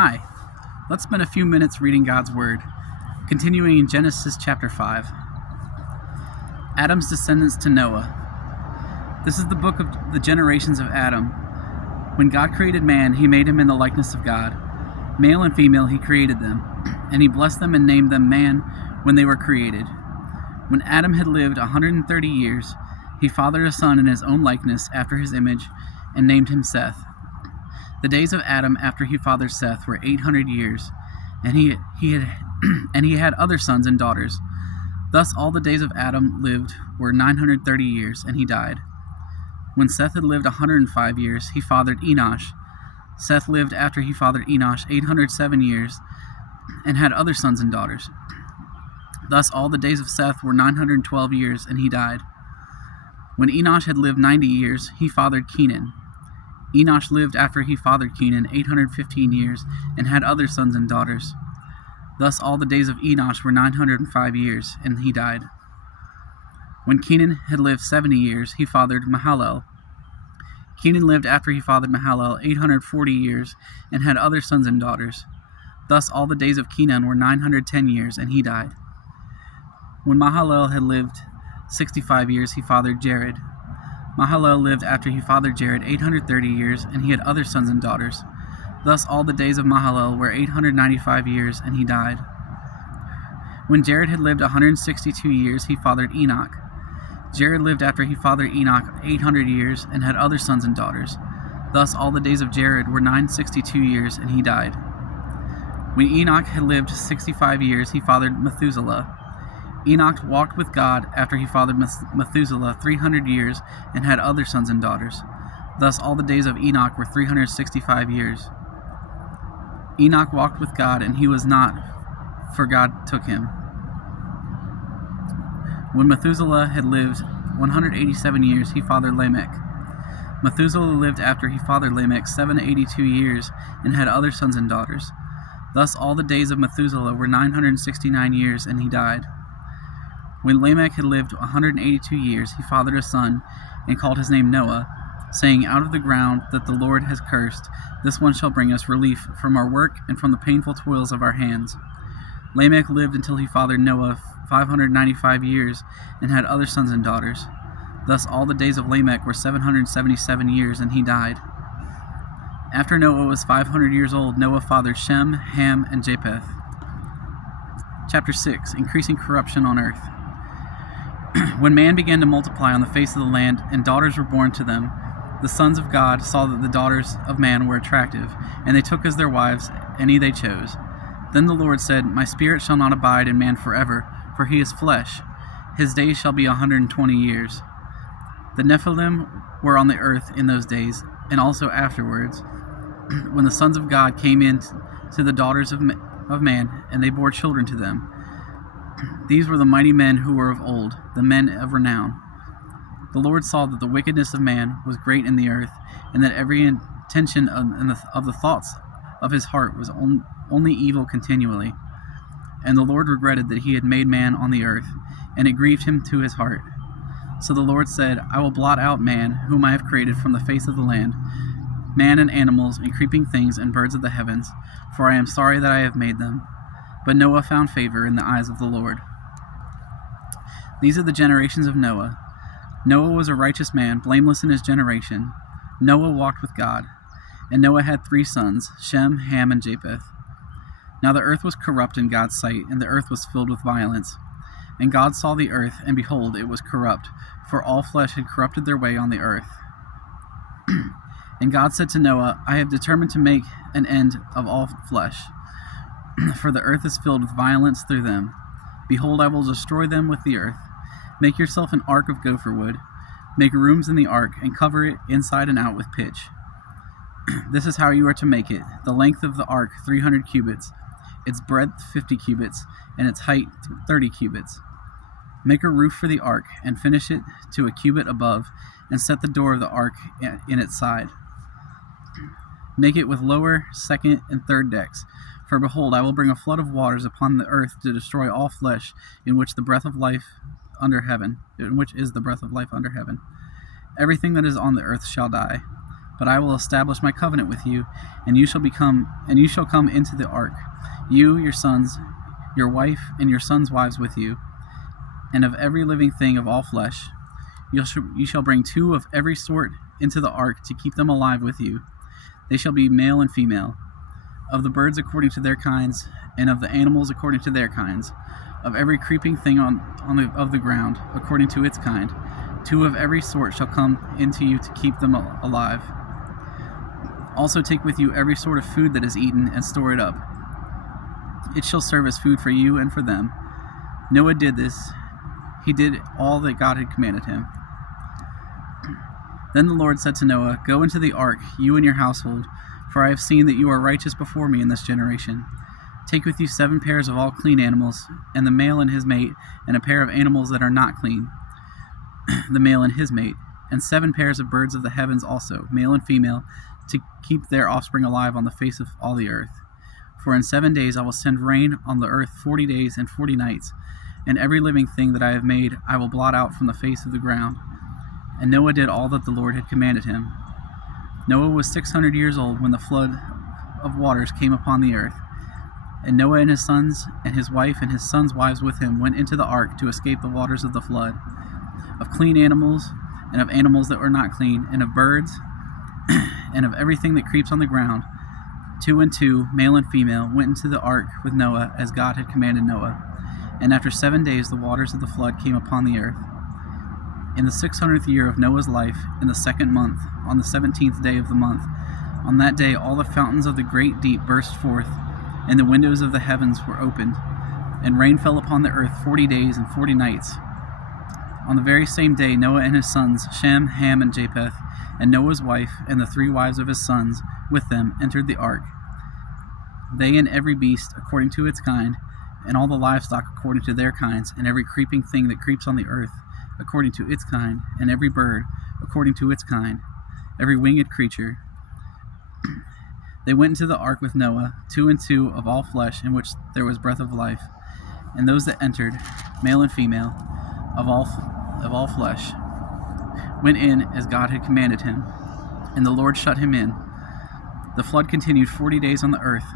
Hi, let's spend a few minutes reading God's Word, continuing in Genesis chapter 5. Adam's descendants to Noah. This is the book of the generations of Adam. When God created man, he made him in the likeness of God. Male and female he created them, and he blessed them and named them man when they were created. When Adam had lived 130 years, he fathered a son in his own likeness after his image, and named him Seth. The days of Adam after he fathered Seth were 800 years, and he had other sons and daughters. Thus all the days of Adam lived were 930 years, and he died. When Seth had lived 105 years, he fathered Enosh. Seth lived after he fathered Enosh 807 years, and had other sons and daughters. Thus all the days of Seth were 912 years, and he died. When Enosh had lived 90 years, he fathered Kenan. Enosh lived after he fathered Kenan 815 years, and had other sons and daughters. Thus all the days of Enosh were 905 years, and he died. When Kenan had lived 70 years, he fathered Mahalalel. Kenan lived after he fathered Mahalalel 840 years, and had other sons and daughters. Thus all the days of Kenan were 910 years, and he died. When Mahalalel had lived 65 years, he fathered Jared. Mahalalel lived after he fathered Jared 830 years, and he had other sons and daughters. Thus all the days of Mahalalel were 895 years, and he died. When Jared had lived 162 years, he fathered Enoch. Jared lived after he fathered Enoch 800 years, and had other sons and daughters. Thus all the days of Jared were 962 years, and he died. When Enoch had lived 65 years, he fathered Methuselah. Enoch walked with God after he fathered Methuselah 300 years, and had other sons and daughters. Thus all the days of Enoch were 365 years. Enoch walked with God, and he was not, for God took him. When Methuselah had lived 187 years, he fathered Lamech. Methuselah lived after he fathered Lamech 782 years, and had other sons and daughters. Thus all the days of Methuselah were 969 years, and he died. When Lamech had lived 182 years, he fathered a son, and called his name Noah, saying, Out of the ground that the Lord has cursed, this one shall bring us relief from our work and from the painful toils of our hands. Lamech lived until he fathered Noah 595 years, and had other sons and daughters. Thus all the days of Lamech were 777 years, and he died. After Noah was 500 years old, Noah fathered Shem, Ham, and Japheth. Chapter 6. Increasing corruption on earth. When man began to multiply on the face of the land, and daughters were born to them, the sons of God saw that the daughters of man were attractive, and they took as their wives any they chose. Then the Lord said, My spirit shall not abide in man forever, for he is flesh. His days shall be 120 years. The Nephilim were on the earth in those days, and also afterwards, when the sons of God came in to the daughters of man, and they bore children to them. These were the mighty men who were of old, the men of renown. The Lord saw that the wickedness of man was great in the earth, and that every intention of the thoughts of his heart was only evil continually. And the Lord regretted that he had made man on the earth, and it grieved him to his heart. So the Lord said, I will blot out man, whom I have created from the face of the land, man and animals and creeping things and birds of the heavens, for I am sorry that I have made them. But Noah found favor in the eyes of the Lord. These are the generations of Noah. Noah was a righteous man, blameless in his generation. Noah walked with God. And Noah had 3 sons, Shem, Ham, and Japheth. Now the earth was corrupt in God's sight, and the earth was filled with violence. And God saw the earth, and behold, it was corrupt, for all flesh had corrupted their way on the earth. And God said to Noah, I have determined to make an end of all flesh, for the earth is filled with violence through them. Behold, I will destroy them with the earth. Make yourself an ark of gopher wood. Make rooms in the ark, and cover it inside and out with pitch. This is how you are to make it. The length of the ark 300 cubits, its breadth 50 cubits, and its height 30 cubits. Make a roof for the ark, and finish it to a cubit above, and set the door of the ark in its side. Make it with lower, second, and third decks. For behold, I will bring a flood of waters upon the earth to destroy all flesh, in which is the breath of life under heaven. Everything that is on the earth shall die. But I will establish my covenant with you, and you shall come into the ark, you, your sons, your wife, and your sons' wives with you, and of every living thing of all flesh. You shall bring 2 of every sort into the ark to keep them alive with you. They shall be male and female, of the birds according to their kinds, and of the animals according to their kinds, of every creeping thing of the ground according to its kind. 2 of every sort shall come into you to keep them alive. Also take with you every sort of food that is eaten, and store it up. It shall serve as food for you and for them. Noah did this. He did all that God had commanded him. Then the Lord said to Noah, Go into the ark, you and your household, for I have seen that you are righteous before me in this generation. Take with you 7 pairs of all clean animals, and the male and his mate, and a pair of animals that are not clean, the male and his mate, and 7 pairs of birds of the heavens also, male and female, to keep their offspring alive on the face of all the earth. For in 7 days I will send rain on the earth 40 days and 40 nights, and every living thing that I have made I will blot out from the face of the ground. And Noah did all that the Lord had commanded him. Noah was 600 years old when the flood of waters came upon the earth. And Noah and his sons and his wife and his sons' wives with him went into the ark to escape the waters of the flood. Of clean animals, and of animals that were not clean, and of birds, and of everything that creeps on the ground, 2 and 2, male and female, went into the ark with Noah as God had commanded Noah. And after 7 days the waters of the flood came upon the earth. In the 600th year of Noah's life, in the 2nd month, on the 17th day of the month, on that day all the fountains of the great deep burst forth, and the windows of the heavens were opened, and rain fell upon the earth 40 days and 40 nights. On the very same day Noah and his sons, Shem, Ham, and Japheth, and Noah's wife, and the 3 wives of his sons with them, entered the ark. They and every beast according to its kind, and all the livestock according to their kinds, and every creeping thing that creeps on the earth according to its kind, and every bird according to its kind, every winged creature. They went into the ark with Noah, 2 and 2 of all flesh, in which there was breath of life. And those that entered, male and female, of all flesh, went in as God had commanded him, and the Lord shut him in. The flood continued 40 days on the earth.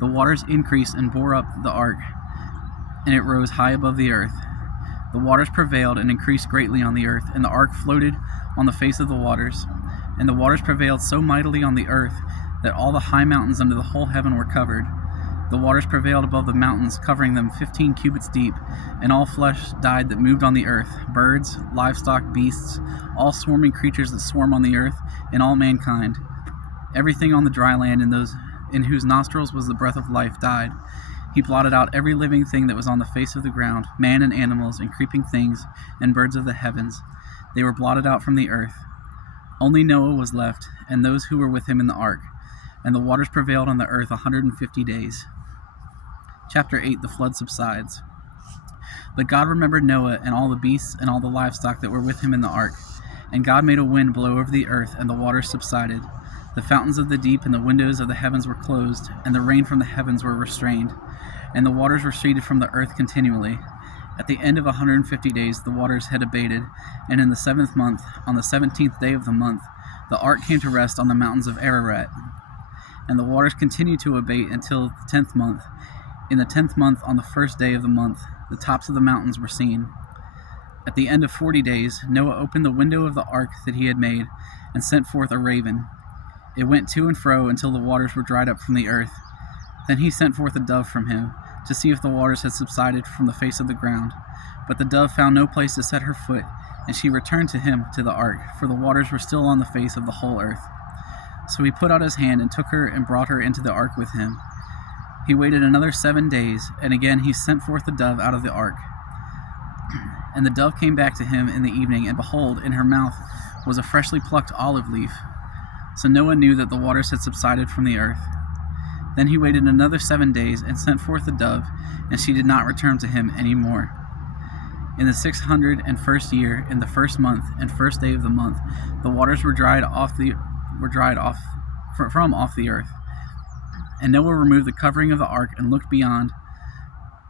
The waters increased and bore up the ark, and it rose high above the earth. The waters prevailed and increased greatly on the earth, and the ark floated on the face of the waters. And the waters prevailed so mightily on the earth that all the high mountains under the whole heaven were covered. The waters prevailed above the mountains, covering them 15 cubits deep, and all flesh died that moved on the earth, birds, livestock, beasts, all swarming creatures that swarm on the earth, and all mankind. Everything on the dry land and those in whose nostrils was the breath of life died. He blotted out every living thing that was on the face of the ground, man and animals and creeping things and birds of the heavens. They were blotted out from the earth. Only Noah was left, and those who were with him in the ark, and the waters prevailed on the earth 150 days. Chapter 8. The flood subsides. But God remembered Noah and all the beasts and all the livestock that were with him in the ark. And God made a wind blow over the earth, and the waters subsided. The fountains of the deep and the windows of the heavens were closed, and the rain from the heavens were restrained, and the waters receded from the earth continually. At the end of 150 days the waters had abated, and in the 7th month, on the 17th day of the month, the ark came to rest on the mountains of Ararat. And the waters continued to abate until the 10th month. In the 10th month, on the 1st day of the month, the tops of the mountains were seen. At the end of 40 days, Noah opened the window of the ark that he had made, and sent forth a raven. It went to and fro until the waters were dried up from the earth. Then he sent forth a dove from him, to see if the waters had subsided from the face of the ground. But the dove found no place to set her foot, and she returned to him to the ark, for the waters were still on the face of the whole earth. So he put out his hand and took her and brought her into the ark with him. He waited another 7 days, and again he sent forth the dove out of the ark. And the dove came back to him in the evening, and behold, in her mouth was a freshly plucked olive leaf. So Noah knew that the waters had subsided from the earth. Then he waited another 7 days, and sent forth the dove, and she did not return to him any more. In the 601st year, in the 1st month and 1st day of the month, the waters were dried off from off the earth. And Noah removed the covering of the ark and looked beyond,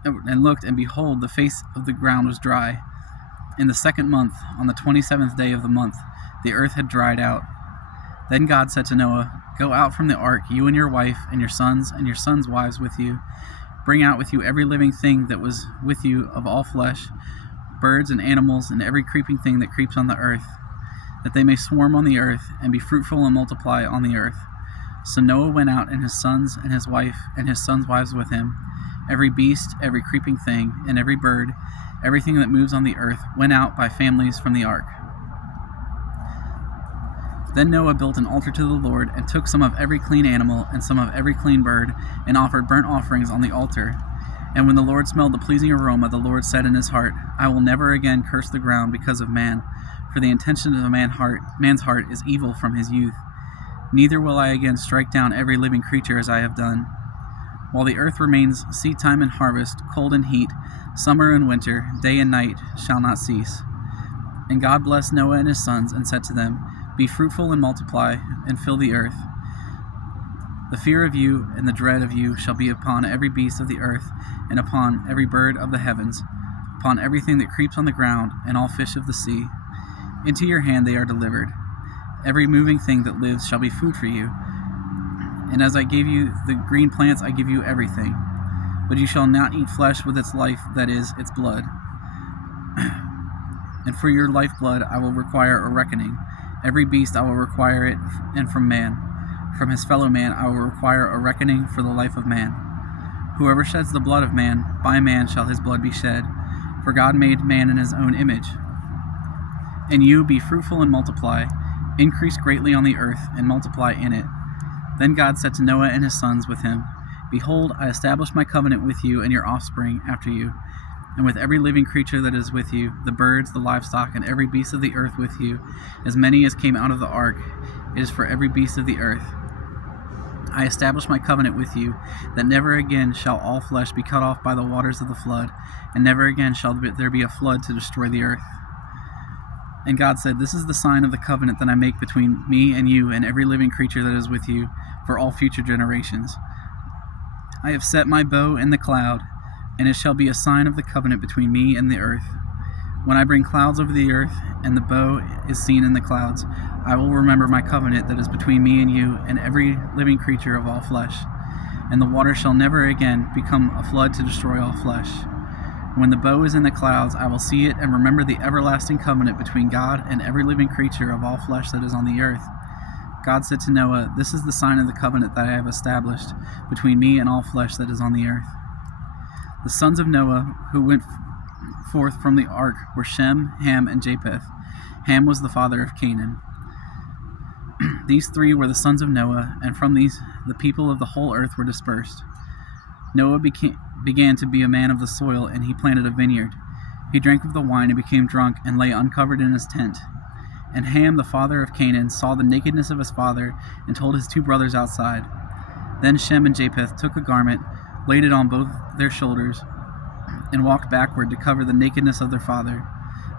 and behold, the face of the ground was dry. In the 2nd month, on the 27th day of the month, the earth had dried out. Then God said to Noah, "Go out from the ark, you and your wife and your sons wives with you. Bring out with you every living thing that was with you of all flesh, birds and animals and every creeping thing that creeps on the earth, that they may swarm on the earth and be fruitful and multiply on the earth." So Noah went out, and his sons and his wife and his sons' wives with him. Every beast, every creeping thing, and every bird, everything that moves on the earth, went out by families from the ark. Then Noah built an altar to the Lord, and took some of every clean animal and some of every clean bird, and offered burnt offerings on the altar. And when the Lord smelled the pleasing aroma, the Lord said in his heart, "I will never again curse the ground because of man, for the intention of man's heart is evil from his youth. Neither will I again strike down every living creature as I have done. While the earth remains, seed time and harvest, cold and heat, summer and winter, day and night shall not cease." And God blessed Noah and his sons, and said to them, "Be fruitful and multiply, and fill the earth. The fear of you and the dread of you shall be upon every beast of the earth, and upon every bird of the heavens, upon everything that creeps on the ground, and all fish of the sea. Into your hand they are delivered. Every moving thing that lives shall be food for you. And as I gave you the green plants, I give you everything. But you shall not eat flesh with its life, that is, its blood. And for your lifeblood I will require a reckoning. Every beast I will require it, and from his fellow man I will require a reckoning for the life of man. Whoever sheds the blood of man, by man shall his blood be shed, for God made man in his own image. And you, be fruitful and multiply, increase greatly on the earth, and multiply in it." Then God said to Noah and his sons with him, "Behold, I establish my covenant with you and your offspring after you, and with every living creature that is with you, the birds, the livestock, and every beast of the earth with you, as many as came out of the ark. It is for every beast of the earth. I establish my covenant with you, that never again shall all flesh be cut off by the waters of the flood, and never again shall there be a flood to destroy the earth." And God said, "This is the sign of the covenant that I make between me and you and every living creature that is with you for all future generations. I have set my bow in the cloud, and it shall be a sign of the covenant between me and the earth. When I bring clouds over the earth, and the bow is seen in the clouds, I will remember my covenant that is between me and you and every living creature of all flesh. And the water shall never again become a flood to destroy all flesh. When the bow is in the clouds, I will see it and remember the everlasting covenant between God and every living creature of all flesh that is on the earth." God said to Noah, "This is the sign of the covenant that I have established between me and all flesh that is on the earth." The sons of Noah who went forth from the ark were Shem, Ham, and Japheth. Ham was the father of Canaan. These three were the sons of Noah, and from these the people of the whole earth were dispersed. Noah began to be a man of the soil, and he planted a vineyard. He drank of the wine and became drunk, and lay uncovered in his tent. And Ham, the father of Canaan, saw the nakedness of his father, and told his two brothers outside. Then Shem and Japheth took a garment, laid it on both their shoulders, and walked backward to cover the nakedness of their father.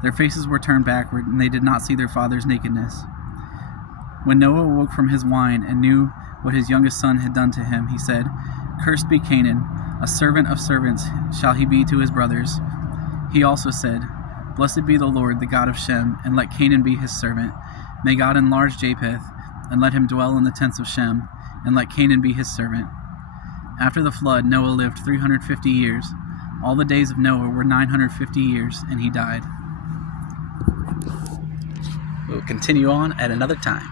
Their faces were turned backward, and they did not see their father's nakedness. When Noah awoke from his wine and knew what his youngest son had done to him, he said, "Cursed be Canaan, a servant of servants shall he be to his brothers." He also said, "Blessed be the Lord, the God of Shem, and let Canaan be his servant. May God enlarge Japheth, and let him dwell in the tents of Shem, and let Canaan be his servant." After the flood, Noah lived 350 years. All the days of Noah were 950 years, and he died. We'll continue on at another time.